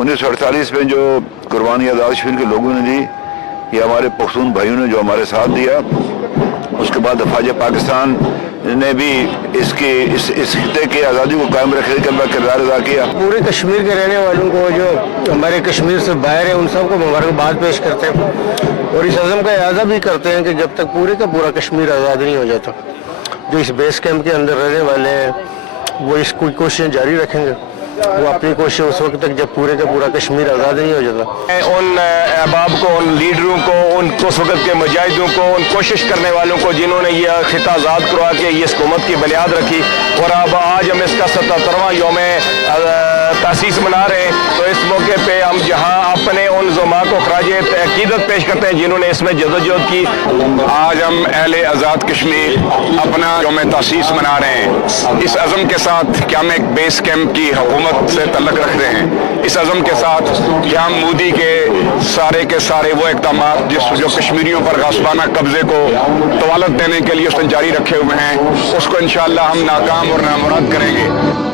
1948 में जो कुर्बानी आज़ाद कश्मीर के लोगों ने दी, ये हमारे पख्तून भाइयों ने जो हमारे साथ दिया, उसके बाद अफवाज पाकिस्तान ने भी इस खिते की आज़ादी को कायम रखने का किरदार अदा किया। पूरे कश्मीर के रहने वालों को, जो हमारे कश्मीर से बाहर है, उन सबको मुबारकबाद पेश करते हैं और इस अज़म का इरादा भी करते हैं कि जब तक पूरे का पूरा कश्मीर आज़ाद नहीं हो जाता, जो इस बेस कैंप के अंदर रहने वाले हैं वो इस कोशिशें जारी रखेंगे। वो अपनी कोशिश उस वक्त तक जब पूरे का पूरा कश्मीर आज़ाद नहीं हो जाता। उन अहबाब को, उन लीडरों को, उन उस वक्त के मुजाहिदों को, उन कोशिश करने वालों को जिन्होंने यह खिता आज़ाद करवा के ये हुकूमत की बुनियाद रखी, और अब आज हम इसका 77वां यौम तासीस मना रहे हैं, तो इस मौके पे हम जहाँ अपने उन ज़ुमा को खराज अकीदत पेश करते हैं जिन्होंने इसमें जदोजहद की। आज हम अहले आज़ाद कश्मीर अपना यौम तासीस मना रहे हैं इस अज़म के साथ कि हम एक बेस कैंप की हुकूमत से तल्लुक़ रख रहे हैं, इस अज़म के साथ कि हम मोदी के सारे वो इक़दाम जो कश्मीरियों पर गासबाना कब्ज़े को तवालत देने के लिए उसने जारी रखे हुए हैं, उसको इंशाअल्लाह हम नाकाम और नामुराद करेंगे।